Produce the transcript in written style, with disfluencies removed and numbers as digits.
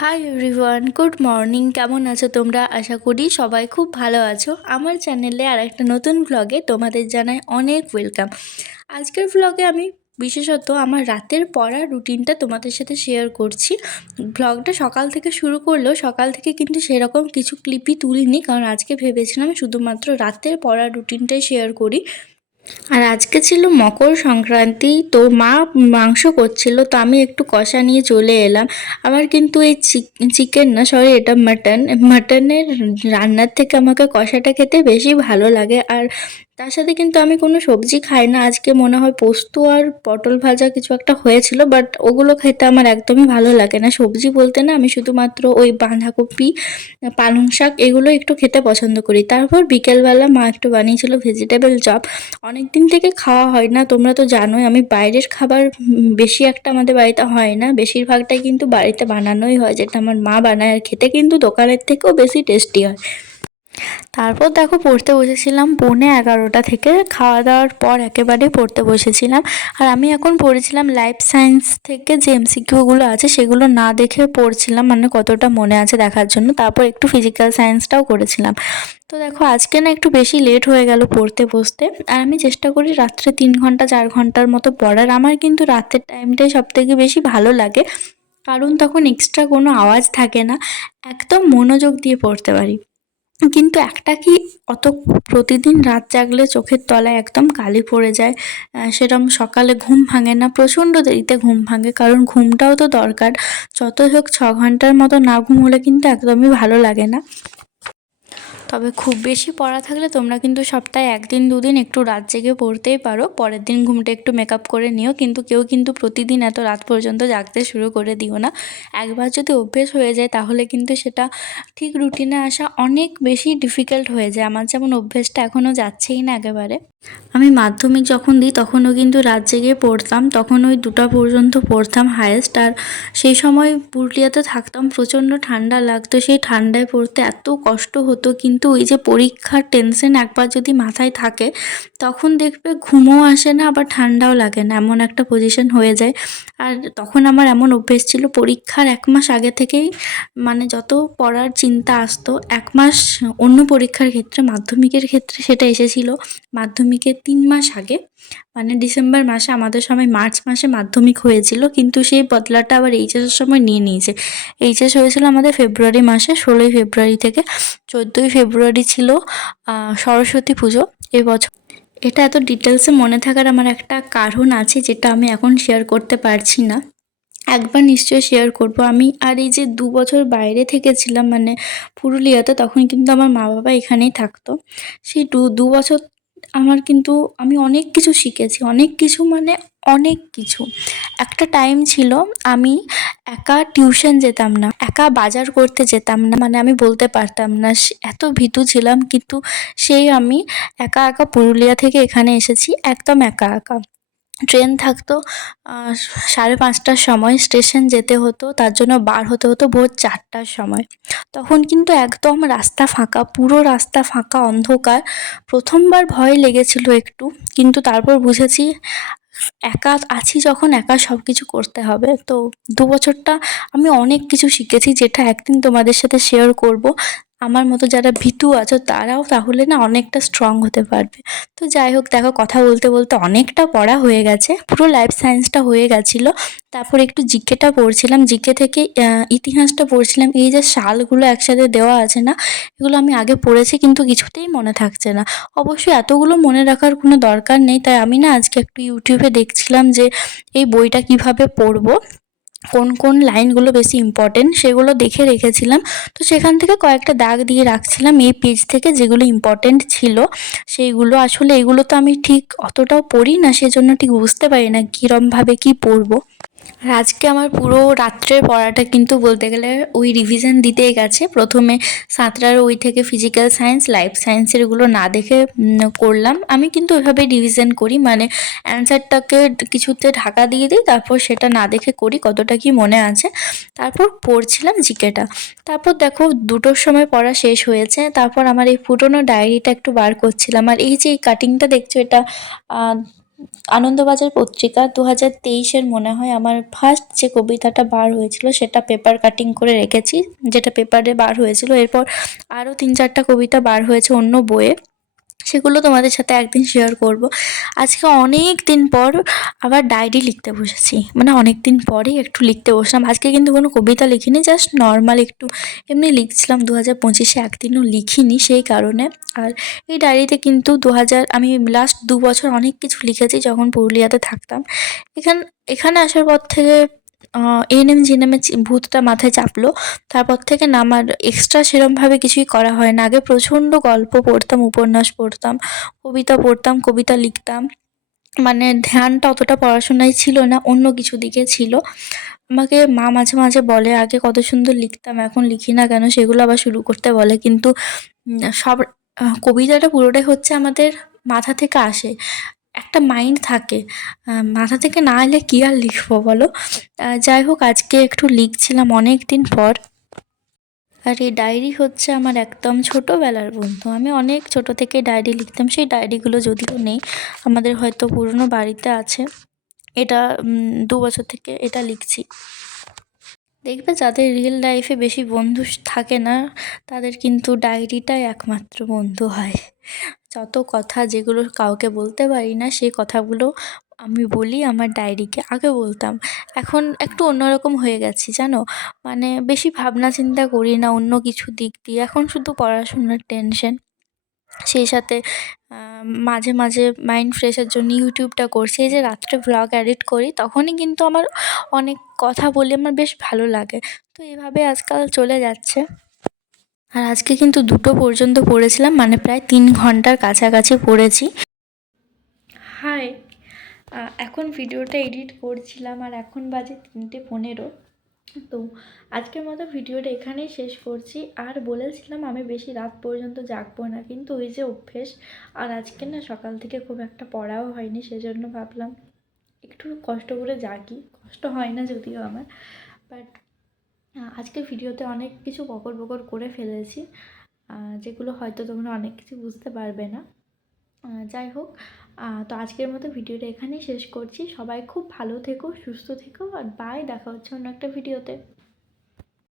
Hi everyone, good morning. কেমন আছো তোমরা? আশা করি সবাই খুব ভালো আছো। আমার চ্যানেলে আর একটা নতুন ভ্লগে তোমাদের জানাই অনেক ওয়েলকাম। আজকের ভ্লগে আমি বিশেষত আমার রাতের পড়ার রুটিনটা তোমাদের সাথে শেয়ার করছি। ভ্লগটা সকাল থেকে শুরু করলেও সকাল থেকে কিন্তু সেরকম কিছু ক্লিপই তুলিনি, কারণ আজকে ভেবেছিলাম শুধুমাত্র রাতের পড়ার রুটিনটাই শেয়ার করি। আর আজকে ছিল মকর সংক্রান্তি, তো মা মাংস করছিল, তো আমি একটু কষা নিয়ে চলে এলাম। আমার কিন্তু এই চিকেন না, সরি, এটা মাটনের রান্নার থেকে আমাকে কষাটা খেতে বেশি ভালো লাগে। আর তার সাথে কিন্তু আমি কোনো সবজি খাই না। আজকে মনে হয় পোস্ত আর পটল ভাজা কিছু একটা হয়েছিল, বাট ওগুলো খেতে আমার একদমই ভালো লাগে না। সবজি বলতে না, আমি শুধুমাত্র ওই বাঁধাকপি, পালং শাক এগুলো একটু খেতে পছন্দ করি। তারপর বিকেলবেলা মা একটু বানিয়েছিল ভেজিটেবল চপ। অনেক দিন থেকে খাওয়া হয় না, তোমরা তো জানোই আমি বাইরের খাবার বেশি একটা আমাদের বাড়িতে হয় না, বেশিরভাগটাই কিন্তু বাড়িতে বানানোই হয়, যেটা আমার মা বানায়। আর খেতে কিন্তু দোকানের থেকেও বেশি টেস্টি হয়। তারপর দেখো পড়তে বসেছিলাম 11:45 থেকে, খাওয়া দাওয়ার পর একেবারে পড়তে বসেছিলাম। আর আমি এখন পড়েছিলাম লাইফ সায়েন্স থেকে যে এমসিকিউগুলো আছে সেগুলো না দেখে পড়ছিলাম, মানে কতটা মনে আছে দেখার জন্য। তারপর একটু ফিজিক্যাল সায়েন্সটাও করেছিলাম। তো দেখো আজকে না একটু বেশি লেট হয়ে গেল পড়তে বসতে। আর আমি চেষ্টা করি রাত্রে 3 ঘন্টা 4 ঘন্টার মতো পড়ার। আমার কিন্তু রাতের টাইমটাই সব থেকে বেশি ভালো লাগে, কারণ তখন এক্সট্রা কোনো আওয়াজ থাকে না, একদম মনোযোগ দিয়ে পড়তে পারি। কিন্তু একটা কি, অত প্রতিদিন রাত জাগলে চোখের তলায় একদম কালি পড়ে যায়। সেরকম সকালে ঘুম ভাঙে না, প্রচণ্ড দেরিতে ঘুম ভাঙে, কারণ ঘুমটাও তো দরকার। যতই হোক 6 ঘন্টার মতো না ঘুম হলে কিন্তু একদমই ভালো লাগে না। তবে খুব বেশি পড়া থাকলে তোমরা কিন্তু সপ্তাহে 1 দিন 2 দিন একটু রাত জেগে পড়তেই পারো, পরের দিন ঘুমটা একটু মেকআপ করে নিও। কিন্তু কেউ কিন্তু প্রতিদিন এত রাত পর্যন্ত জাগতে শুরু করে দিও না। একবার যদি অভ্যেস হয়ে যায় তাহলে কিন্তু সেটা ঠিক রুটিনে আসা অনেক বেশি ডিফিকাল্ট হয়ে যায়। আমার যেমন অভ্যেসটা এখনও যাচ্ছেই না একেবারে। আমি মাধ্যমিক যখন দিই তখনও কিন্তু রাত জেগে পড়তাম, তখন ওই 2টা পর্যন্ত পড়তাম হায়েস্ট। আর সেই সময় পুরুলিয়াতে থাকতাম, প্রচণ্ড ঠান্ডা লাগতো, সেই ঠান্ডায় পড়তে এত কষ্ট হতো। কিন্তু ওই যে পরীক্ষার টেনশন একবার যদি মাথায় থাকে তখন দেখবে ঘুমও আসে না, আবার ঠান্ডাও লাগে না, এমন একটা পজিশন হয়ে যায়। আর তখন আমার এমন অভ্যেস ছিল, পরীক্ষার 1 মাস আগে থেকেই মানে যত পড়ার চিন্তা আসতো, 1 মাস অন্য পরীক্ষার ক্ষেত্রে, মাধ্যমিকের ক্ষেত্রে সেটা এসেছিল মাধ্যমিকের 3 মাস আগে, মানে ডিসেম্বর মাসে। আমাদের সময় মার্চ মাসে মাধ্যমিক হয়েছিল, কিন্তু সেই বদলাটা আবার এইচএসের সময় নিয়ে নিয়েছে। এইচএস হয়েছিল আমাদের ফেব্রুয়ারি মাসে, 16ই ফেব্রুয়ারি থেকে 14ই ফেব্রুয়ারি ছিল সরস্বতী পুজো এবছর। এটা এত ডিটেলসে মনে থাকার আমার একটা কারণ আছে, যেটা আমি এখন শেয়ার করতে পারছি না, একবার নিশ্চয়ই শেয়ার করব আমি। আর এই যে 2 বছর বাইরে থেকেছিলাম, মানে পুরুলিয়াতে, তখন কিন্তু আমার মা বাবা এখানেই থাকতো। সেই দু বছর আমার কিন্তু আমি অনেক কিছু শিখেছি, অনেক কিছু মানে অনেক কিছু। একটা টাইম ছিল আমি একা টিউশন যেতাম না, একা বাজার করতে যেতাম না, মানে আমি বলতে পারতাম না, এত ভীতু ছিলাম। কিন্তু সেই আমি একা একা পুরুলিয়া থেকে এখানে এসেছি, একদম একা একা। ট্রেন থাকতো 5:30টার সময়, স্টেশন যেতে হতো, তার জন্য বার হতে হতো ভোর 4টার সময়। তখন কিন্তু একদম রাস্তা ফাঁকা, পুরো রাস্তা ফাঁকা, অন্ধকার। প্রথমবার ভয় লেগেছিল একটু, কিন্তু তারপর বুঝেছি একা আছি যখন একা সব কিছু করতে হবে। তো 2 বছরটা আমি অনেক কিছু শিখেছি, যেটা একদিন তোমাদের সাথে শেয়ার করব। আমার মতো যারা ভীতু আছো তারাও তাহলে না অনেকটা স্ট্রং হতে পারবে। তো যাই হোক, দেখো কথা বলতে বলতে অনেকটা পড়া হয়ে গেছে, পুরো লাইফ সায়েন্সটা হয়ে গেছিলো। তারপর একটু জিকেটা পড়ছিলাম, জিকে থেকে ইতিহাসটা পড়ছিলাম। এই যে সালগুলো একসাথে দেওয়া আছে না, এগুলো আমি আগে পড়েছি কিন্তু কিছুতেই মনে থাকছে না। অবশ্যই এতগুলো মনে রাখার কোনো দরকার নেই, তাই আমি না আজকে একটু ইউটিউবে দেখছিলাম যে এই বইটা কিভাবে পড়বো, কোন কোন লাইনগুলো বেশি ইম্পর্টেন্ট সেগুলো দেখে রেখেছিলাম। তো সেখান থেকে কয়েকটা দাগ দিয়ে রাখছিলাম এই পেজ থেকে, যেগুলো ইম্পর্টেন্ট ছিল সেইগুলো। আসলে এগুলো তো আমি ঠিক অতটাও পড়ি না, সেজন্য ঠিক বুঝতে পারি না কীরমভাবে কী পড়বো। আর আজকে আমার পুরো রাত্রের পড়াটা কিন্তু বলতে গেলে ওই রিভিশন দিতেই গেছে। প্রথমে 7টার ওই থেকে ফিজিক্যাল সায়েন্স, লাইফ সায়েন্সের এগুলো না দেখে করলাম। আমি কিন্তু ওইভাবেই রিভিশন করি, মানে অ্যান্সারটাকে কিছুতে ঢাকা দিয়ে দিই, তারপর সেটা না দেখে করি কতটা কি মনে আছে। তারপর পড়ছিলাম জিকেটা। তারপর দেখো 2টোর সময় পড়া শেষ হয়েছে, তারপর আমার এই পুরোনো ডায়েরিটা একটু বার করছিলাম। আর এই যে এই কাটিংটা দেখছো, এটা আনন্দবাজার পত্রিকা 2023-এর মনে হয় আমার ফার্স্ট যে কবিতাটা বার হয়েছিল সেটা পেপার কাটিং করে রেখেছি, যেটা পেপারে বার হয়েছিল। এরপর আরও 3-4টা কবিতা বার হয়েছে অন্য বইয়ে, সেগুলো তোমাদের সাথে একদিন শেয়ার করব। আজকে অনেক দিন পর আবার ডায়েরি লিখতে বসেছি, মানে অনেক দিন পরেই একটু লিখতে বসলাম। আজকে কিন্তু কোনো কবিতা লিখিনি, জাস্ট নর্মাল একটু এমনি লিখছিলাম। 2025-এ একদিনও লিখিনি সেই কারণে। আর এই ডায়েরিতে কিন্তু আমি লাস্ট 2 বছর অনেক কিছু লিখেছি যখন পুরুলিয়াতে থাকতাম। এখানে আসার পর থেকে এএনএম জিএনএমে ভূতটা মাথায় চাপলো। তারপর থেকে না আমার এক্সট্রা সেরমভাবে কিছুই করা হয় না। আগে প্রচণ্ড গল্প পড়তাম, উপন্যাস পড়তাম, কবিতা পড়তাম, কবিতা লিখতাম। মানে ধ্যানটা অতটা পড়াশোনায় ছিল না, অন্য কিছু দিকে ছিল। আমাকে মা মাঝে মাঝে বলে, আগে কত সুন্দর লিখতাম, এখন লিখি না কেন, সেগুলো আবার শুরু করতে বলে। কিন্তু সব কবিতাটা পুরোটাই হচ্ছে আমাদের মাথা থেকে আসে, একটা মাইন্ড থাকে। মাথা থেকে না এলে কী আর লিখবো বলো। যাই হোক, আজকে একটু লিখছিলাম অনেক দিন পর। আর এই ডায়েরি হচ্ছে আমার একদম ছোটোবেলার বন্ধু। আমি অনেক ছোটো থেকে ডায়েরি লিখতাম, সেই ডায়েরিগুলো যদিও নেই, আমাদের হয়তো পুরনো বাড়িতে আছে। এটা 2 বছর থেকে এটা লিখছি। দেখবে যাদের রিয়েল লাইফে বেশি বন্ধু থাকে না, তাদের কিন্তু ডায়েরিটাই একমাত্র বন্ধু হয়। যত কথা যেগুলো কাউকে বলতে পারি না, সেই কথাগুলো আমি বলি আমার ডায়েরিকে। আগে বলতাম, এখন একটু অন্যরকম হয়ে গেছি জানো। মানে বেশি ভাবনা চিন্তা করি না অন্য কিছু দিক দিয়ে, এখন শুধু পড়াশোনার টেনশন। সেই সাথে মাঝে মাঝে মাইন্ড ফ্রেশের জন্য ইউটিউবটা করছি। এই যে রাত্রে ভ্লগ এডিট করি, তখনই কিন্তু আমার অনেক কথা বলে আমার বেশ ভালো লাগে। তো এভাবে আজকাল চলে যাচ্ছে। আর আজকে কিন্তু 2টো পর্যন্ত পড়েছিলাম, মানে প্রায় 3 ঘন্টার কাছাকাছি পড়েছি। হাই, এখন ভিডিওটা এডিট করছিলাম আর এখন বাজে 3:15। তো আজকের মতো ভিডিওটা এখানেই শেষ করছি। আর বলেছিলাম আমি বেশি রাত পর্যন্ত জাগবো না, কিন্তু ওই যে অভ্যেস। আর আজকে না সকাল থেকে খুব একটা পড়াও হয়নি, সেজন্য ভাবলাম একটু কষ্ট করে জাগি। কষ্ট হয় না যদিও আমার, বাট আজকের ভিডিওতে অনেক কিছু বকর বকর করে ফেলেছি, যেগুলো হয়তো তোমরা অনেক কিছু বুঝতে পারবে না। যাই হোক, তো আজকের মতো ভিডিওটা এখানেই শেষ করছি। সবাই খুব ভালো থেকো, সুস্থ থেকো, আর বাই, দেখা হচ্ছে অন্য একটা ভিডিওতে।